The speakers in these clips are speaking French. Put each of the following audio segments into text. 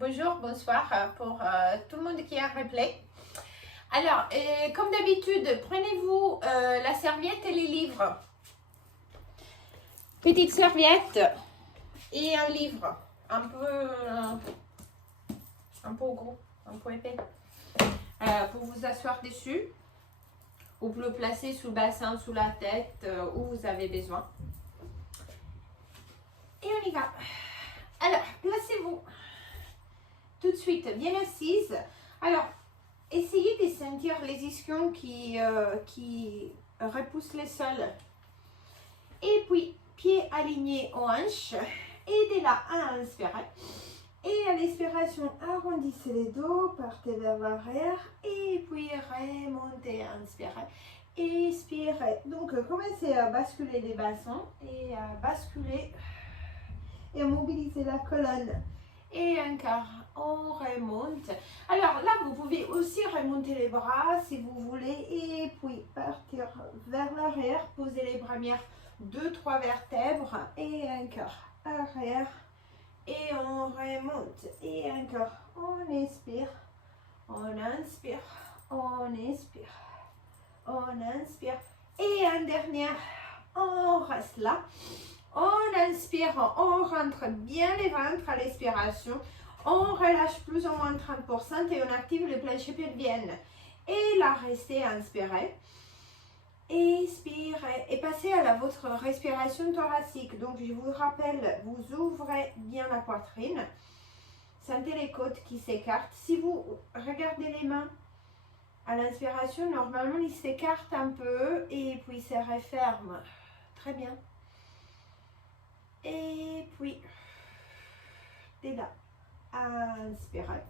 Bonjour, bonsoir pour tout le monde qui est en replay. Alors, comme d'habitude, prenez-vous la serviette et les livres. Petite serviette et un livre. Un peu gros, un peu épais. Pour vous asseoir dessus. Ou pour le placer sous le bassin, sous la tête, où vous avez besoin. Et on y va. Alors, placez-vous tout de suite bien assise. Alors, essayez de sentir les ischions qui repoussent le sol. Et puis, pieds alignés aux hanches. Et de là à inspirer. Et à l'expiration, arrondissez les dos, partez vers l'arrière. Et puis, remontez, inspirez. Expirez. Donc, commencez à basculer les bassins et à basculer et à mobiliser la colonne. Et encore, on remonte. Alors là, vous pouvez aussi remonter les bras si vous voulez. Et puis partir vers l'arrière. Poser les premières 2-3 vertèbres. Et encore, arrière. Et on remonte. Et encore, on expire. On inspire. On expire. On inspire. Et en dernière, on reste là. On inspire, on rentre bien les ventres à l'expiration. On relâche plus ou moins 30% et on active le plancher pelvien. Et là, restez inspirez. Expirez et passez à votre respiration thoracique. Donc, je vous rappelle, vous ouvrez bien la poitrine. Sentez les côtes qui s'écartent. Si vous regardez les mains à l'inspiration, normalement, ils s'écartent un peu et puis se referment. Très bien. Et puis, de là, inspirez.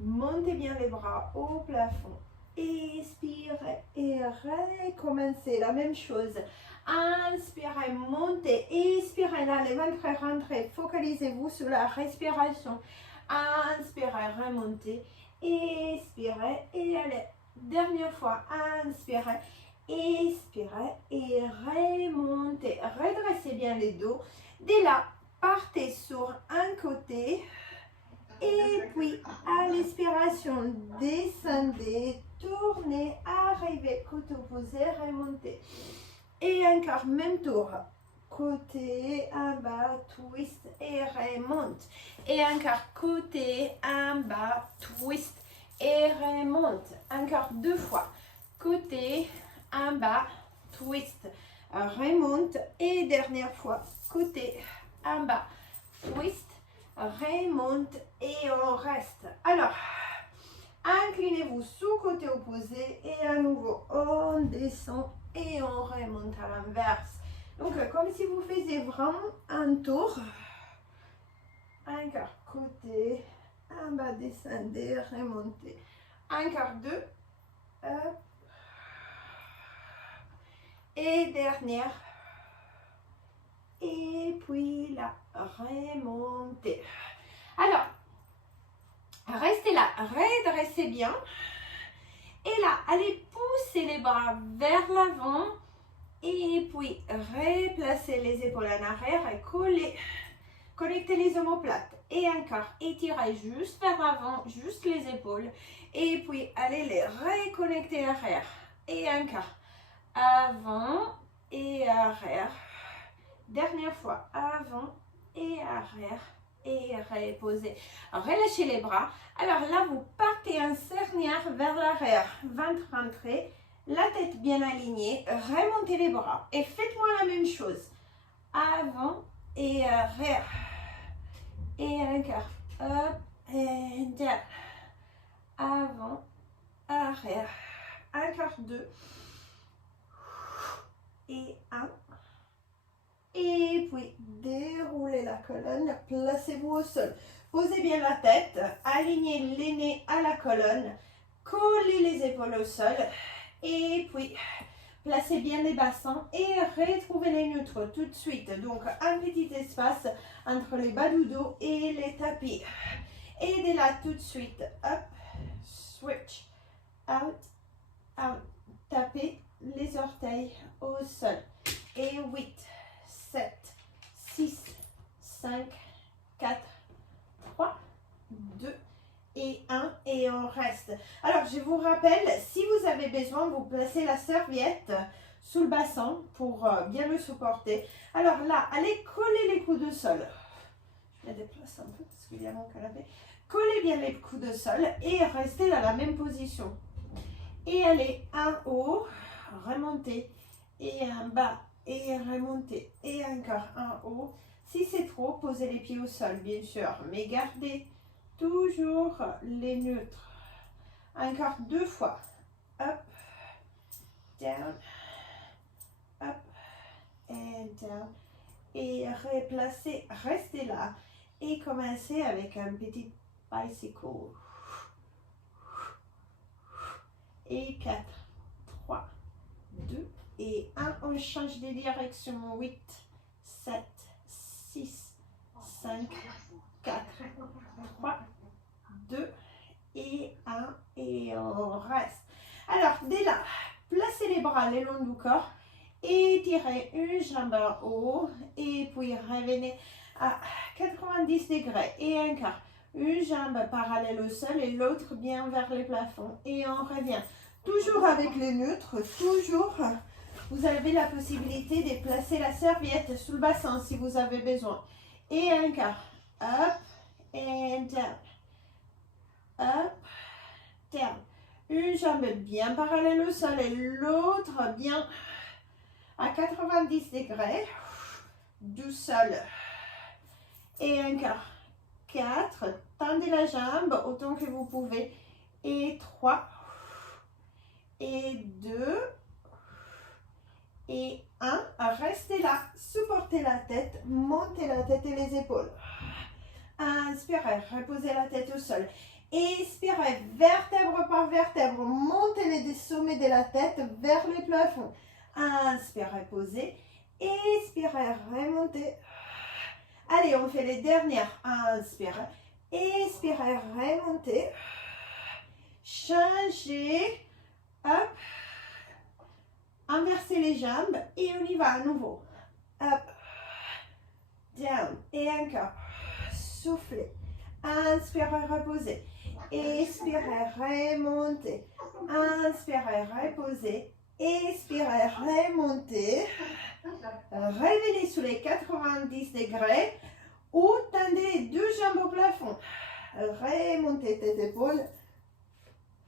Montez bien les bras au plafond. Expirez et recommencez la même chose. Inspirez, montez, expirez là, les ventres rentrez. Focalisez-vous sur la respiration. Inspirez, remontez, expirez et allez. Dernière fois, inspirez. Expirez et remontez. Redressez bien les dos. De là, partez sur un côté. Et puis, à l'expiration, descendez, tournez, arrivez, côté opposé, remontez. Et encore, même tour. Côté, en bas, twist et remonte. Et encore, côté, en bas, twist et remonte. Encore 2 fois. Côté, en bas, twist, remonte. Et dernière fois, côté, en bas, twist, remonte et on reste. Alors, inclinez-vous sous côté opposé et à nouveau, on descend et on remonte à l'inverse. Donc, comme si vous faisiez vraiment un tour. Encore, côté, en bas, descendez, remontez. Encore 2. Hop. Et dernière. Et puis là, remontez. Alors, restez là, redressez bien. Et là, allez pousser les bras vers l'avant. Et puis, replacez les épaules en arrière et collez. Connectez les omoplates. Et encore, étirez juste vers l'avant, juste les épaules. Et puis, allez les reconnecter arrière. Et encore, avant et arrière. Dernière fois, avant et arrière et reposez. Relâchez les bras. Alors là, vous partez en cernière vers l'arrière. Ventre rentré, la tête bien alignée. Remontez les bras et faites-moi la même chose. Avant et arrière. Et encore. Up and down. Avant, arrière. Encore 2. Et 1. Et puis, déroulez la colonne, placez-vous au sol. Posez bien la tête, alignez les nez à la colonne, collez les épaules au sol. Et puis, placez bien les bassins et retrouvez les neutres tout de suite. Donc, un petit espace entre les bas du dos et les tapis. Et de là, tout de suite, up, switch, out, out. Tapez les orteils au sol. Et 8. 7, 6, 5, 4, 3, reste. Alors, je vous rappelle, si vous avez besoin, vous placez la serviette sous le bassin pour bien le supporter. Alors là, allez coller les coudes au sol. Je me déplace un peu parce qu'il y a mon canapé. Collez bien les coudes au sol et restez dans la même position. Et allez en haut, remontez et en bas et remontez et encore en haut. Si c'est trop, posez les pieds au sol, bien sûr, mais gardez toujours les neutres. Encore 2 fois. Up, down, up and down. Et replacez, restez là et commencez avec un petit bicycle. Et 4, 3, 2 et 1. On change de direction. 8, 7, 6, 5, 4, 3, 2 et 1. Et on reste. Alors, dès là, placez les bras le long du corps. Étirez une jambe en haut. Et puis revenez à 90 degrés. Et encore. Une jambe parallèle au sol et l'autre bien vers le plafond. Et on revient. Toujours avec les neutres, toujours, vous avez la possibilité de placer la serviette sous le bassin si vous avez besoin. Et encore, up and down, up, down. Une jambe bien parallèle au sol et l'autre bien à 90 degrés du sol. Et encore, 4, tendez la jambe autant que vous pouvez. Et 3, et 2 et 1. Restez là, supportez la tête, montez la tête et les épaules. Inspirez, reposez la tête au sol. Expirez, vertèbre par vertèbre, montez les sommets de la tête vers le plafond. Inspirez, posez. Expirez, remontez. Allez, on fait les dernières. Inspirez, expirez, remontez. Changez. Hop, inversez les jambes et on y va à nouveau. Up, down et encore. Soufflez. Inspirez, reposez. Expirez, remontez. Inspirez, reposez. Expirez, remontez. Revenez sous les 90 degrés ou tendez les 2 jambes au plafond. Remontez tête épaule.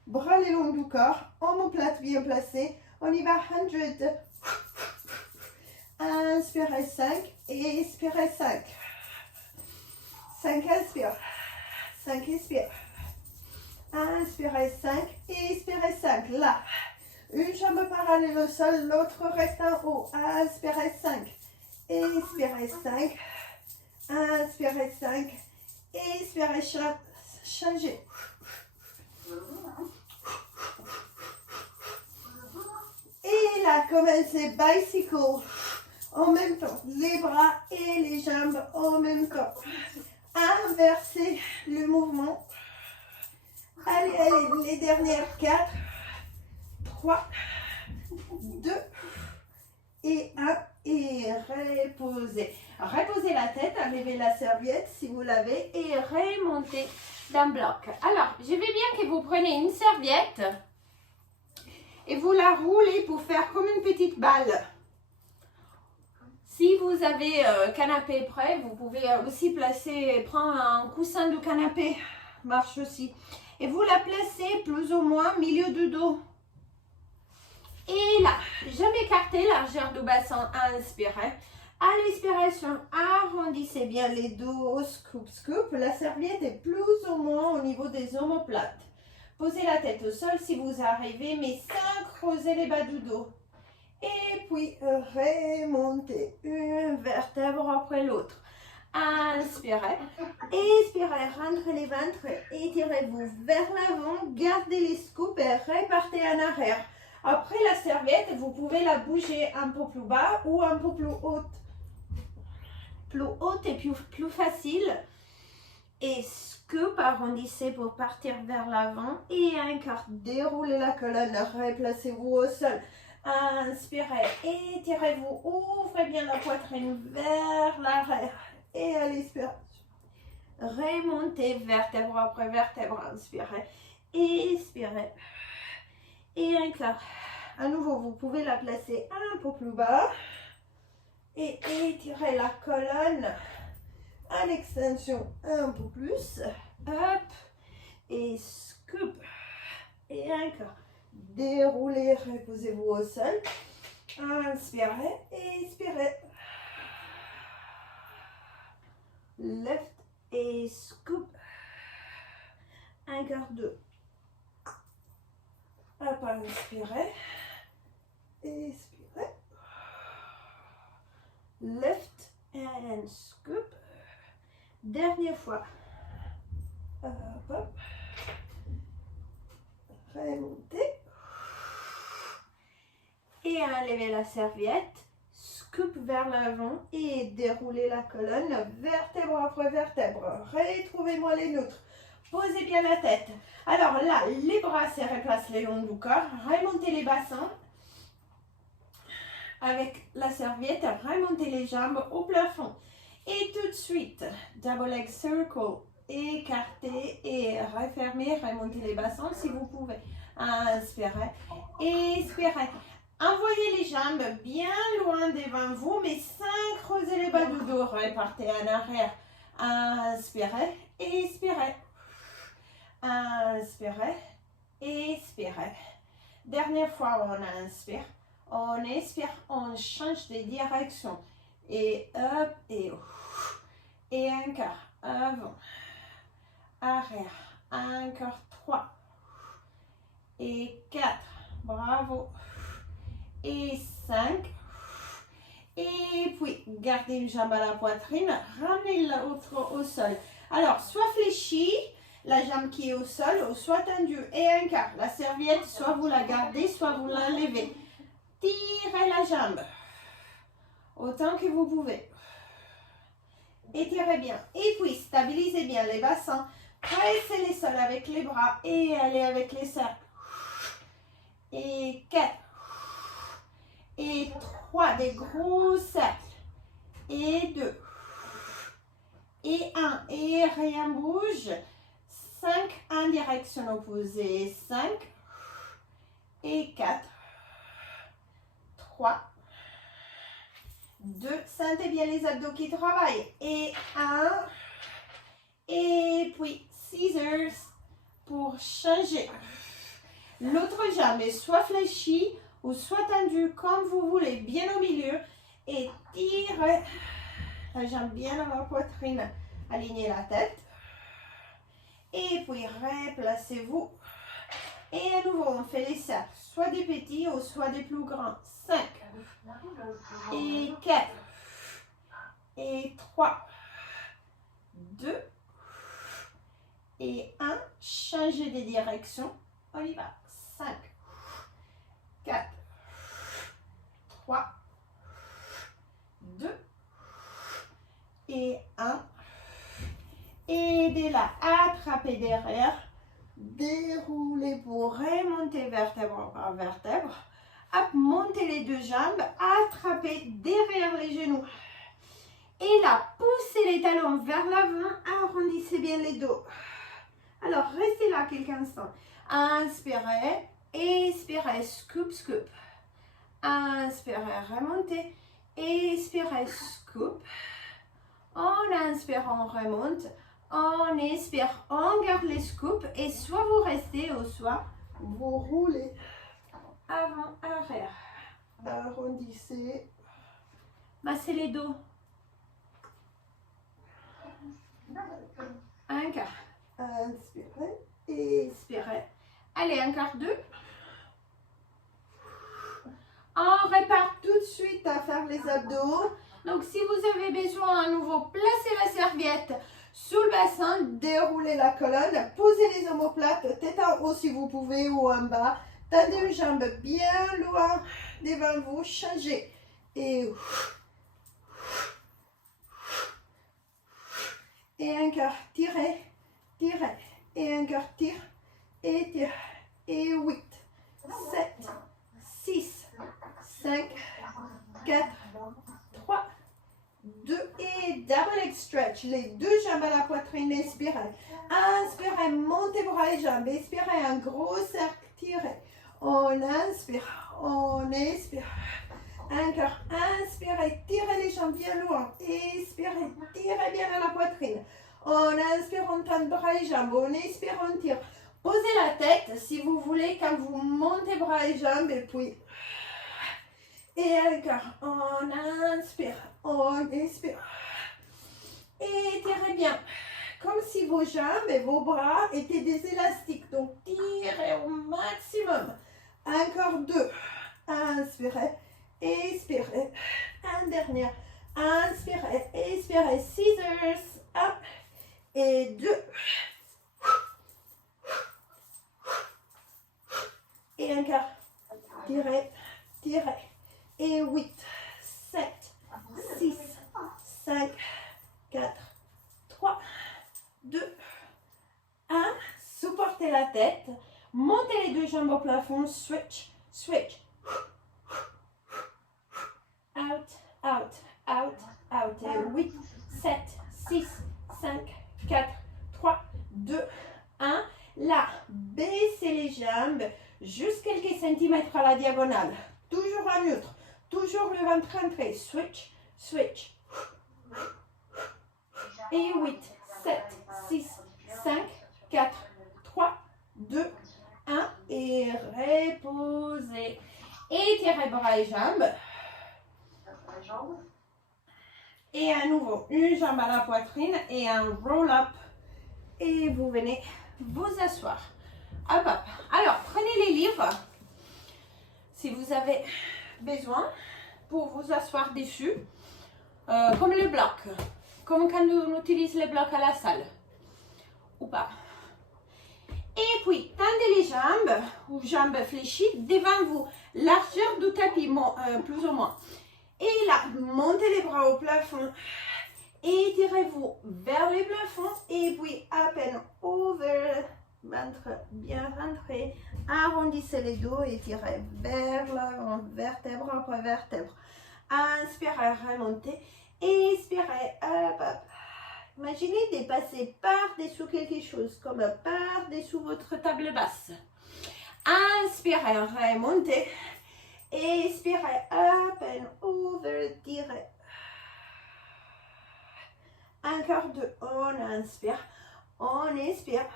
Bras le long du corps, omoplate bien placée. On y va 100. Inspirez 5 et expirez 5. 5 inspire. 5 expire. Inspirez 5 et expirez 5. Là, une jambe parallèle au sol, l'autre reste en haut. Inspirez 5. Expirez 5. Inspirez 5. Expirez, changez. Et là, commencez bicycle en même temps. Les bras et les jambes en même temps. Inversez le mouvement. Allez, allez, les dernières 4, 3, 2 et 1. Et reposez. Reposez la tête, enlevez la serviette si vous l'avez et remontez d'un bloc. Alors, je veux bien que vous preniez une serviette et vous la roulez pour faire comme une petite balle. Si vous avez canapé prêt, vous pouvez aussi prendre un coussin de canapé, marche aussi. Et vous la placez plus ou moins au milieu du dos. Et là, jambe écartée, largeur du bassin, inspirez. À l'expiration, arrondissez bien les dos, scoop, scoop. La serviette est plus ou moins au niveau des omoplates. Posez la tête au sol si vous arrivez, mais sans creuser les bas du dos. Et puis, remontez une vertèbre après l'autre. Inspirez, expirez, rentrez les ventres, étirez-vous vers l'avant, gardez les scoops et repartez en arrière. Après la serviette, vous pouvez la bouger un peu plus bas ou un peu plus haute. Plus haute et plus facile. Et scoop, arrondissez pour partir vers l'avant. Et encore, déroulez la colonne, replacez-vous au sol. Inspirez, étirez-vous, ouvrez bien la poitrine vers l'arrière. Et à l'expiration, remontez vertèbre après vertèbre, inspirez. expirez. Et un quart. À nouveau, vous pouvez la placer un peu plus bas. Et étirez la colonne à l'extension un peu plus. Hop. Et scoop. Et un quart. Déroulez, reposez-vous au sol. Inspirez, expirez. Left et scoop. Un quart de. Hop, inspirez. Expirez. Left and scoop. Dernière fois. Hop, hop. Remontez. Et enlevez la serviette. Scoop vers l'avant et déroulez la colonne vertèbre après vertèbre. Retrouvez-moi les neutres. Posez bien la tête. Alors là, les bras se replacent le long du corps. Remontez les bassins. Avec la serviette, remontez les jambes au plafond. Et tout de suite, double leg circle. Écartez et refermez. Remontez les bassins si vous pouvez. Inspirez. Expirez. Envoyez les jambes bien loin devant vous, mais sans creuser les bas du dos. Repartez en arrière. Inspirez. Expirez. Inspirez. Expirez. Dernière fois, on inspire. On expire. On change de direction. Et hop et ouf. Et un quart. Avant. Arrière. Encore 3. Et 4. Bravo. Et 5. Et puis, gardez une jambe à la poitrine. Ramenez l'autre au sol. Alors, soit fléchie, la jambe qui est au sol, ou soit tendue. Et un quart. La serviette, soit vous la gardez, soit vous l'enlevez. Tirez la jambe. Autant que vous pouvez. Étirez bien. Et puis, stabilisez bien les bassins. Pressez les sols avec les bras et allez avec les cercles. Et 4. Et 3, des gros cercles. Et 2. Et 1. Et rien bouge. 5 en direction opposée. 5. Et 4. 3. 2. Sentez bien les abdos qui travaillent. Et 1. Et puis, scissors pour changer. L'autre jambe est soit fléchie ou soit tendue comme vous voulez, bien au milieu. Et tirez la jambe bien à la poitrine. Alignez la tête. Et puis, replacez-vous. Et à nouveau, on fait les cercles, soit des petits ou soit des plus grands. 5. Et 4. Et 3. 2. Et 1. Changez de direction. On y va. 5. 4. 3. 2. Et 1. Aidez là. Attrapez derrière. Déroulez pour remonter vertèbre par vertèbre. Hop, montez les deux jambes. Attrapez derrière les genoux. Et là, poussez les talons vers l'avant. Arrondissez bien les dos. Alors, restez là quelques instants. Inspirez. Expirez. Scoop, scoop. Inspirez. Remontez. Expirez. Scoop. On inspire, on remonte. On expire, on garde les scoops. Et soit vous restez ou soit vous roulez. Avant, arrière. Arrondissez. Massez les dos. Un quart. Inspirez. Expirez. Allez, un quart, 2. On repart tout de suite à faire les abdos. Donc, si vous avez besoin à nouveau, placez la serviette sous le bassin, déroulez la colonne, posez les omoplates, tête en haut si vous pouvez ou en bas. Tendez une jambe bien loin devant vous, changez. Et un quart, tirez, tirez. Et un quart, tire, et tire. Et 8, 7, 6, 5, 4, 3, 2 et double leg stretch. Les deux jambes à la poitrine, expirez. Inspirez, montez bras et jambes. Expirez, un gros cercle, tirez. On inspire, on expire. Encore, inspirez, tirez les jambes bien loin. Expirez, tirez bien à la poitrine. On inspire, on tend bras et jambes. On expire, on tire. Posez la tête si vous voulez quand vous montez bras et jambes. Et puis, et encore, on inspire, on expire. Et tirez bien. Comme si vos jambes et vos bras étaient des élastiques. Donc, tirez au maximum. Encore 2. Inspirez, expirez. Un dernier. Inspirez, expirez. Scissors. Up. Et 2. Et encore. Tirez, tirez. Et 8, 7, 6, 5, 4, 3, 2, 1. Supportez la tête. Montez les deux jambes au plafond. Switch, switch. Out, out, out, out. Et 8, 7, 6, 5, 4, 3, 2, 1. Là, baissez les jambes juste quelques centimètres à la diagonale. Toujours en neutre. Toujours le ventre rentré. Switch, switch. Et 8, 7, 6, 5, 4, 3, 2, 1. Et reposez. Étirez bras et jambes. Et à nouveau, une jambe à la poitrine et un roll-up. Et vous venez vous asseoir. Hop, hop. Alors, prenez les livres si vous avez besoin pour vous asseoir dessus, comme le bloc, comme quand on utilise les blocs à la salle, ou pas. Et puis, tendez les jambes, ou jambes fléchies, devant vous, largeur du tapis, plus ou moins. Et là, montez les bras au plafond, étirez-vous vers le plafond, et puis à peine over, ventre bien rentré, arrondissez les dos, étirez vers l'avant, vertèbre après vertèbre. Inspirez, remontez, expirez, hop, hop. Imaginez dépasser par-dessous quelque chose, comme par-dessous votre table basse. Inspirez, remontez, expirez, up and over, tirez. Encore 2, on inspire, on expire.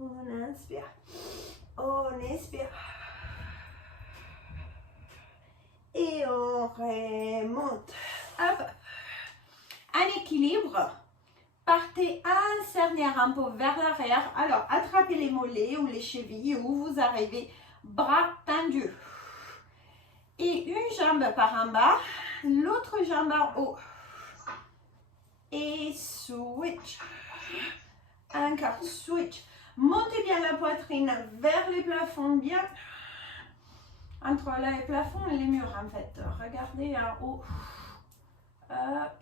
On inspire, on expire. Et on remonte. Hop. En équilibre, partez un cernière un peu vers l'arrière. Alors, attrapez les mollets ou les chevilles où vous arrivez, bras tendus. Et une jambe par en bas, l'autre jambe en haut. Et switch. Encore switch. Montez bien la poitrine vers les plafonds, bien. Entre les plafonds et les murs, en fait. Regardez en haut. Hop.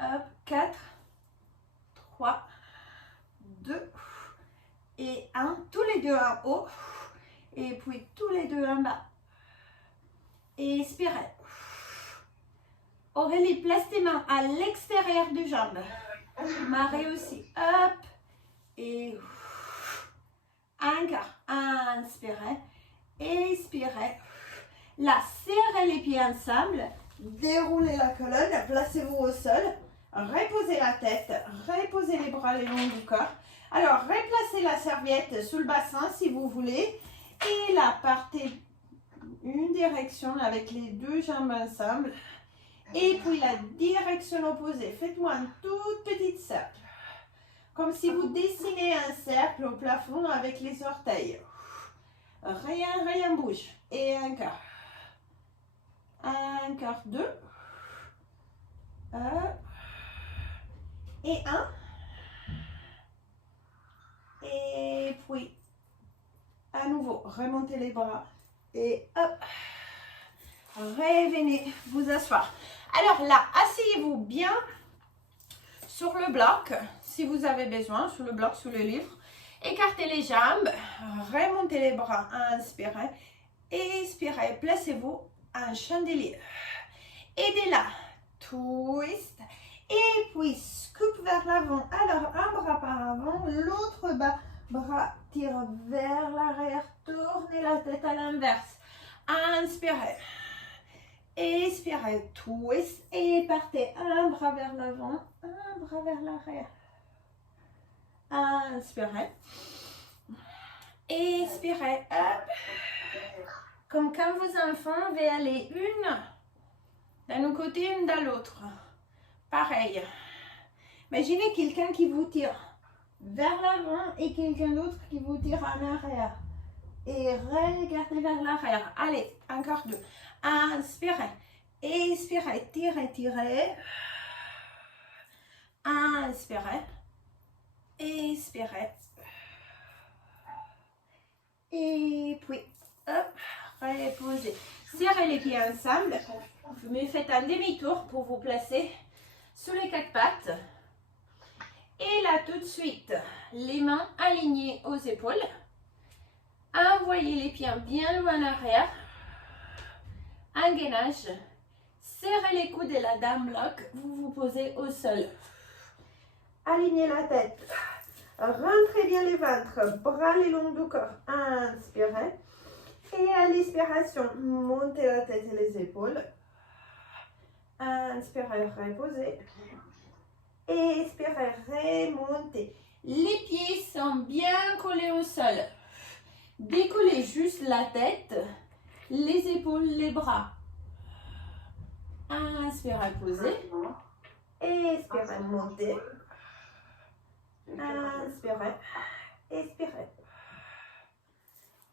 Hop. 4, 3, 2 et 1. Tous les deux en haut. Et puis tous les deux en bas. Expirez. Aurélie, place tes mains à l'extérieur des jambes. Marie aussi. Hop. Et encore. Inspirez. Expirez. Là, serrez les pieds ensemble. Déroulez la colonne. Placez-vous au sol. Reposez la tête. Reposez les bras le long du corps. Alors, replacez la serviette sous le bassin si vous voulez. Et là, partez une direction avec les deux jambes ensemble. Et puis la direction opposée. Faites-moi un tout petit cercle. Comme si vous dessinez un cercle au plafond avec les orteils. Rien bouge. Et encore. Encore 2. Et 1. Et puis, à nouveau, remontez les bras. Et hop. Revenez vous asseoir. Alors là, asseyez-vous bien sur le bloc, si vous avez besoin, sur le bloc, sous le livre. Écartez les jambes, remontez les bras, inspirez, expirez, placez-vous en chandelier. Aidez là, twist, et puis scoop vers l'avant. Alors, un Bras tirent vers l'arrière. Tournez la tête à l'inverse. Inspirez. Expirez. Twist et partez. Un bras vers l'avant, un bras vers l'arrière. Inspirez. Expirez. Hop. Comme quand vos enfants vont aller une d'un côté, une de l'autre. Pareil. Imaginez quelqu'un qui vous tire vers l'avant et quelqu'un d'autre qui vous tire en arrière. Et regardez vers l'arrière. Allez, encore deux. Inspirez. Expirez. Tirez, tirez. Inspirez. Expirez. Et puis, hop, reposez. Serrez les pieds ensemble. Vous me faites un demi-tour pour vous placer sous les quatre pattes. Et là, tout de suite, les mains alignées aux épaules. Envoyez les pieds bien loin en arrière. Un gainage. Serrez les coudes et la dame bloque. Vous vous posez au sol. Alignez la tête. Rentrez bien les ventres. Bras les longs du corps. Inspirez. Et à l'expiration, montez la tête et les épaules. Inspirez, reposez. Expirez, remontez. Les pieds sont bien collés au sol. Décollez juste la tête, les épaules, les bras. Inspirez, posez. Expirez, montez. Inspirez, expirez.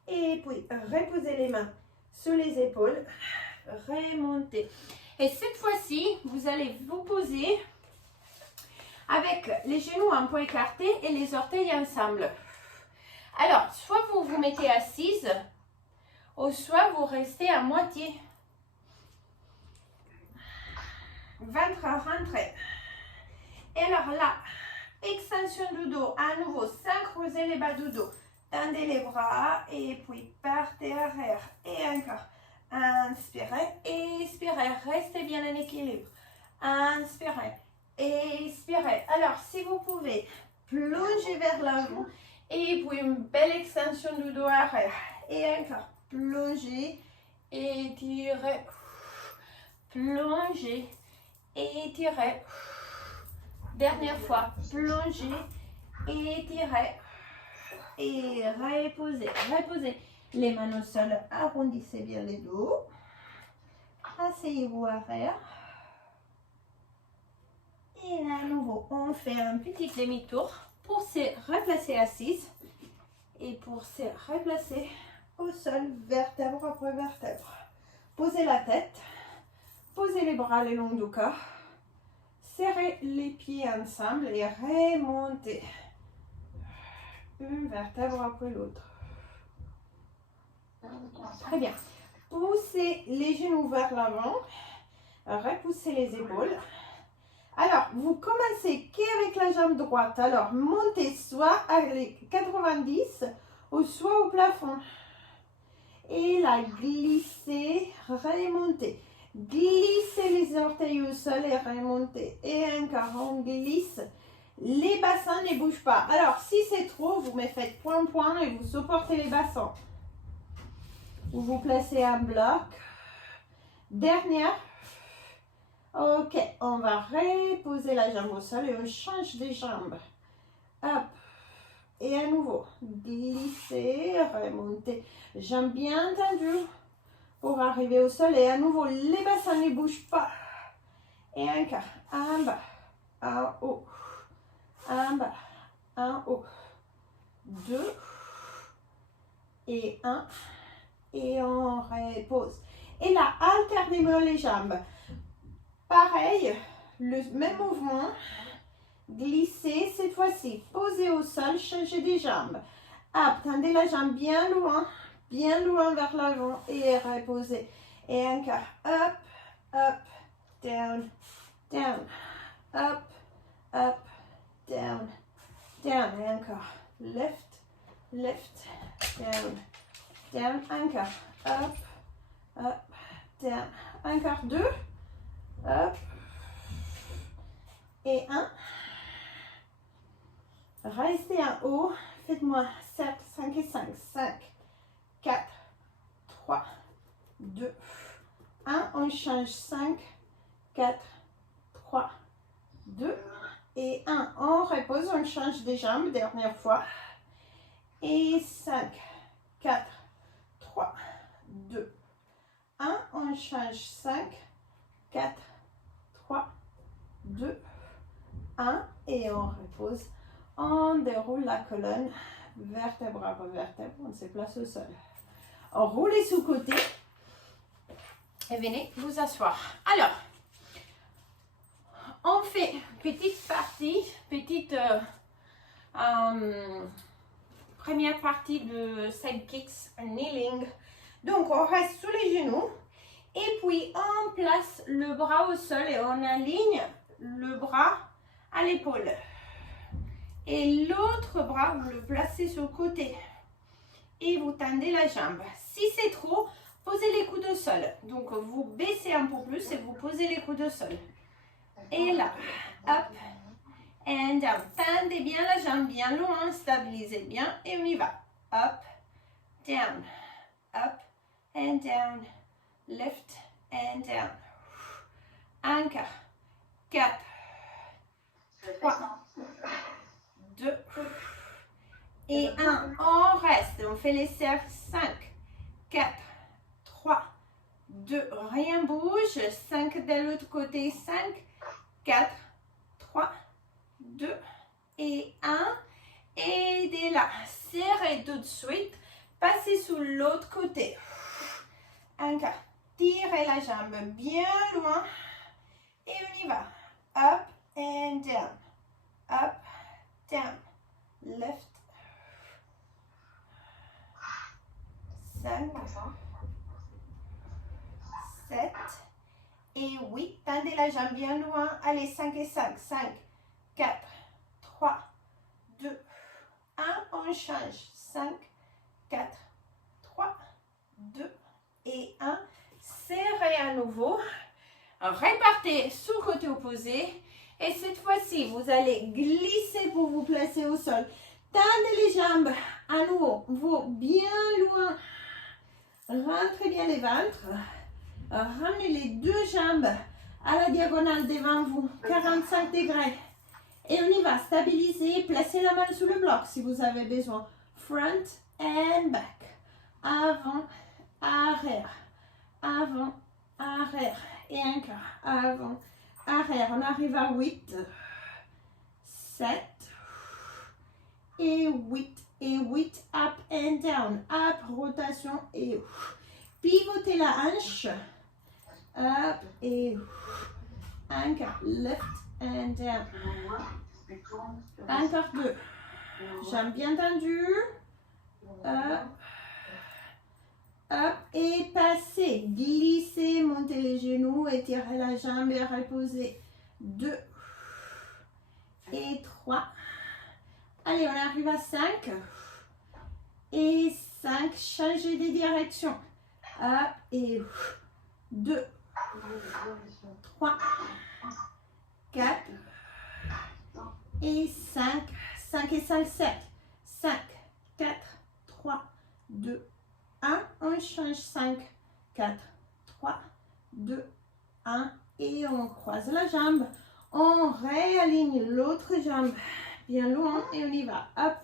Et puis, reposez les mains sous les épaules. Remontez. Et cette fois-ci, vous allez vous poser avec les genoux un peu écartés et les orteils ensemble. Alors, soit vous vous mettez assise, ou soit vous restez à moitié. Ventre rentré. Et alors là, extension du dos, à nouveau, synchronisez les bas du dos. Tendez les bras et puis partez arrière. Et encore. Inspirez, expirez, restez bien en équilibre. Inspirez, expirez. Alors, si vous pouvez, plongez vers l'avant. Et puis une belle extension du dos arrière. Et encore, plongez, étirez. Plongez, étirez. Dernière fois, plongez, étirez. Et reposez, reposez. Les mains au sol, arrondissez bien les dos. Asseyez-vous arrière. Et à nouveau, on fait un petit demi-tour pour se replacer assise et pour se replacer au sol, vertèbre après vertèbre. Posez la tête, posez les bras le long du corps, serrez les pieds ensemble et remontez. Une vertèbre après l'autre. Très bien. Poussez les genoux vers l'avant. Repoussez les épaules. Alors, vous commencez qu'avec la jambe droite. Alors, montez soit à les 90 ou soit au plafond. Et là, glissez, remontez. Glissez les orteils au sol et remontez. Et encore, on glisse. Les bassins ne bougent pas. Alors, si c'est trop, vous me faites point-point et vous supportez les bassins. Vous vous placez en bloc. Dernière. Ok, on va reposer la jambe au sol et on change de jambe. Hop. Et à nouveau, glissez, remontez. Jambes bien tendues pour arriver au sol. Et à nouveau, les bassins ne bougent pas. Et encore, en bas, en haut. En bas, en haut. 2 et 1. Et on repose. Et là, alternez-moi les jambes. Pareil, le même mouvement. Glissez cette fois-ci. Posez au sol, changez des jambes. Hop, tendez la jambe bien loin vers l'avant et reposez. Et encore, up, up, down, down, up, up, down, down. Et encore, left, left, down, down. Encore, up, up, down. Encore 2, up, et 1. Restez en haut. Faites-moi 7, 5 et 5. 5, 4, 3, 2, 1. On change 5, 4, 3, 2 et 1. On repose, on change des jambes, dernière fois. Et 5, 4, 3, 2, 1. On change 5, 4, 3, 2, 1. Et on repose. On déroule la colonne, vertèbre par vertèbre, on se place au sol. On roule sous côté et venez vous asseoir. Alors, on fait petite partie, première partie de side kicks, kneeling. Donc, on reste sous les genoux et puis on place le bras au sol et on aligne le bras à l'épaule. Et l'autre bras, vous le placez sur le côté. Et vous tendez la jambe. Si c'est trop, posez les coudes au sol. Donc, vous baissez un peu plus et vous posez les coudes au sol. Et là, up and down. Tendez bien la jambe, bien loin, stabilisez bien. Et on y va. Up, down, up and down. Left and down. Encore. 4, 3, 2 et 1. On reste. On fait les cercles. 5, 4, 3, 2. Rien bouge. 5 de l'autre côté. 5, 4, 3, 2 et 1. Aidez là. Serrez tout de suite. Passez sur l'autre côté. Encore. Tirez la jambe bien loin. Et on y va. Up and down. Up, down. Left. 5, 7 et 8. Tendez la jambe bien loin. Allez, 5 et 5. 5, 4, 3, 2, 1. On change. 5, 4, 3, 2 et 1. Serrez à nouveau. Répartez sous le côté opposé. Et cette fois-ci, vous allez glisser pour vous placer au sol. Tendez les jambes à nouveau. Vous bien loin. Rentrez bien les ventres. Ramenez les deux jambes à la diagonale devant vous. 45 degrés. Et on y va. Stabiliser. Placez la main sous le bloc si vous avez besoin. Front and back. Avant, arrière. Avant, arrière. Et encore. Avant, arrière. On arrive à 8. 7. Et 8. Et 8. Up and down. Up, rotation. Et pivotez la hanche. Up et encore. Left and down. Encore 2. Jambes bien tendues. Up. Up et passez. Glissez, montez les genoux, étirez la jambe et reposez. 2 et 3. Allez, on arrive à 5. Et 5. Changez de direction. Up et 2, 3, 4 et 5. 5 et 5, 7. 5, 4, 3, 2, 1. On change 5, 4, 3, 2, 1. Et on croise la jambe. On réaligne l'autre jambe bien loin et on y va. Up,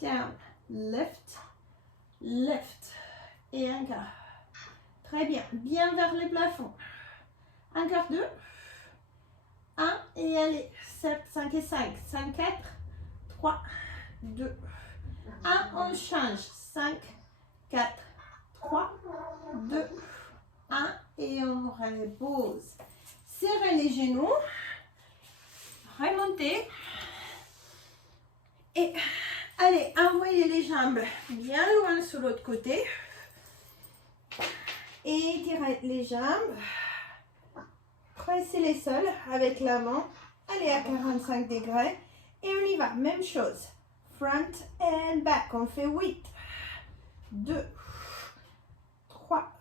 down, left, left. Et encore. Très bien. Bien vers le plafond. Encore 2. 1 et allez. 7, 5 et 5. 5, 4, 3, 2, 1. On change. 5, 4, 3, 2, 1. Et on repose. Serrez les genoux. Remontez. Et allez, envoyez les jambes bien loin sur l'autre côté. Étirez les jambes. Pressez les sols avec la main. Allez à 45 degrés. Et on y va. Même chose. Front and back. On fait 8. 2. 3.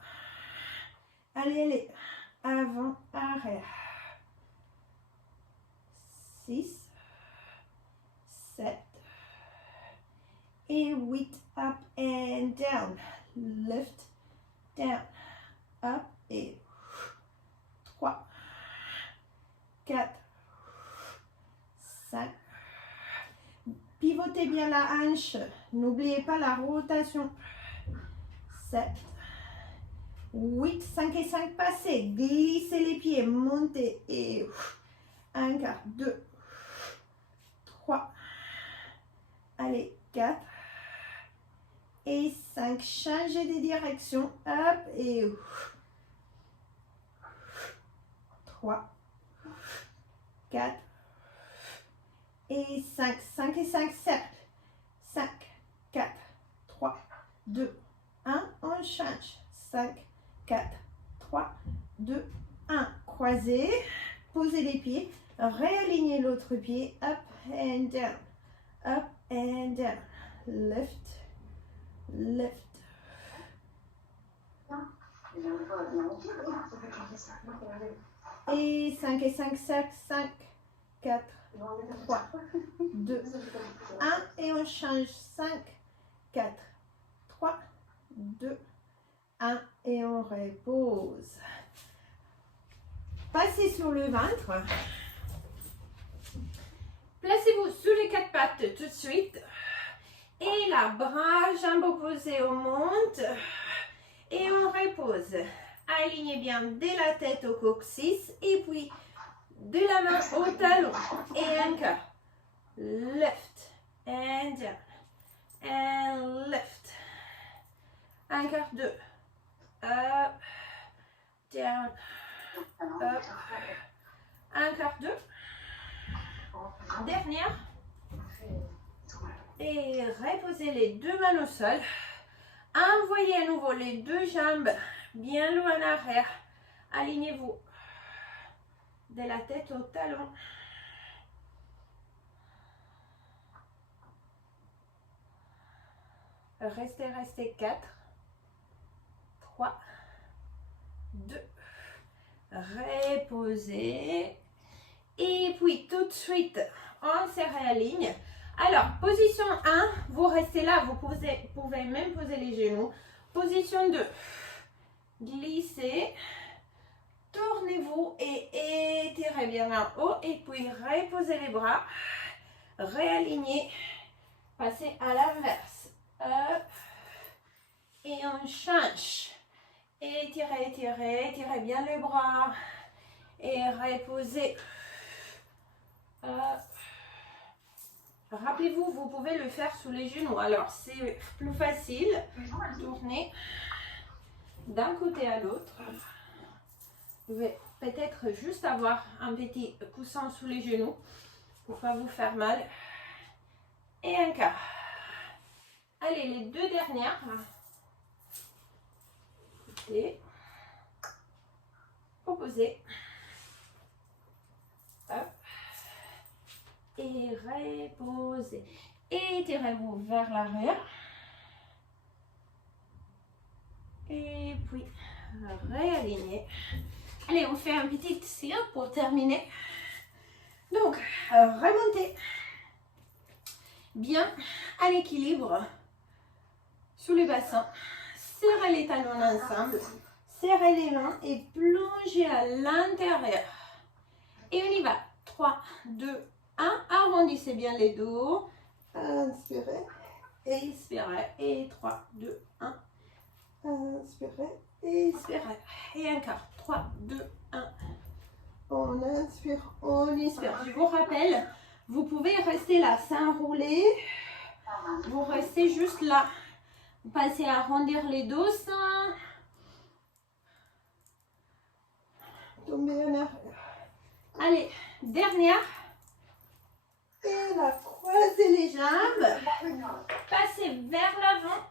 Allez, allez. Avant, arrière. 6. 7 et 8, up and down, lift, down, up et 3, 4, 5. Pivotez bien la hanche, n'oubliez pas la rotation. 7, 8, 5 et 5 passez, glissez les pieds, montez et 1 quart, 2, 3, allez, 4 et 5, changez de direction, hop et 3, 4 et 5, 5 et 5 cercles, 5, 4, 3, 2, 1, on change, 5, 4, 3, 2, 1, croisez, posez les pieds, réalignez l'autre pied, up and down, lift, lift. Et 5 et 5 cercles, 5, 4, 3, 2, 1 et on change, 5, 4, 3, 2, 1 et on repose. Passez sur le ventre. Placez-vous sous les 4 pattes tout de suite. Et là, bras, jambes opposées, on monte. Et on repose. Alignez bien de la tête au coccyx. Et puis, de la main au talon. Et un quart. Lift. And down. And lift. Un quart, 2. Up. Down. Up. Un quart, 2. Dernière. Et reposez les deux mains au sol. Envoyez à nouveau les deux jambes bien loin en arrière. Alignez-vous de la tête au talon. Restez. 4, 3, 2. Reposez. Et puis tout de suite, on se réaligne. Alors, position 1, vous restez là, vous pouvez même poser les genoux. Position 2, glissez, tournez-vous et étirez bien en haut. Et puis, reposez les bras, réalignez, passez à l'inverse. Hop, et on change. Étirez bien les bras et reposez. Hop. Rappelez-vous, vous pouvez le faire sous les genoux. Alors, c'est plus facile. Tournez d'un côté à l'autre. Vous pouvez peut-être juste avoir un petit coussin sous les genoux pour ne pas vous faire mal. Et un quart. Allez, les deux dernières. Et opposez. Hop. Et reposez. Étirez-vous vers l'arrière. Et puis, réalignez. Allez, on fait un petit tir pour terminer. Donc, remontez bien à l'équilibre sous les bassins. Serrez les talons ensemble. Serrez les mains et plongez à l'intérieur. Et on y va. 3, 2, 1. Arrondissez bien les dos. Inspirez. Expirez. Et 3, 2, 1. Inspirez. Expirez. Et un quart. 3, 2, 1. On inspire. On expire. Je vous rappelle, vous pouvez rester là sans rouler. Vous restez juste là. Vous passez à arrondir les dos sans tomber en arrière. Allez, dernière. Et là, croisez les jambes. Passez vers l'avant.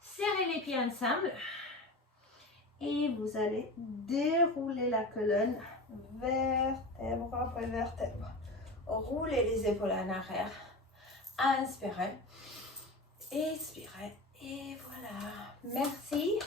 Serrez les pieds ensemble. Et vous allez dérouler la colonne vertèbre après vertèbre. Roulez les épaules en arrière. Inspirez. Expirez. Et voilà. Merci.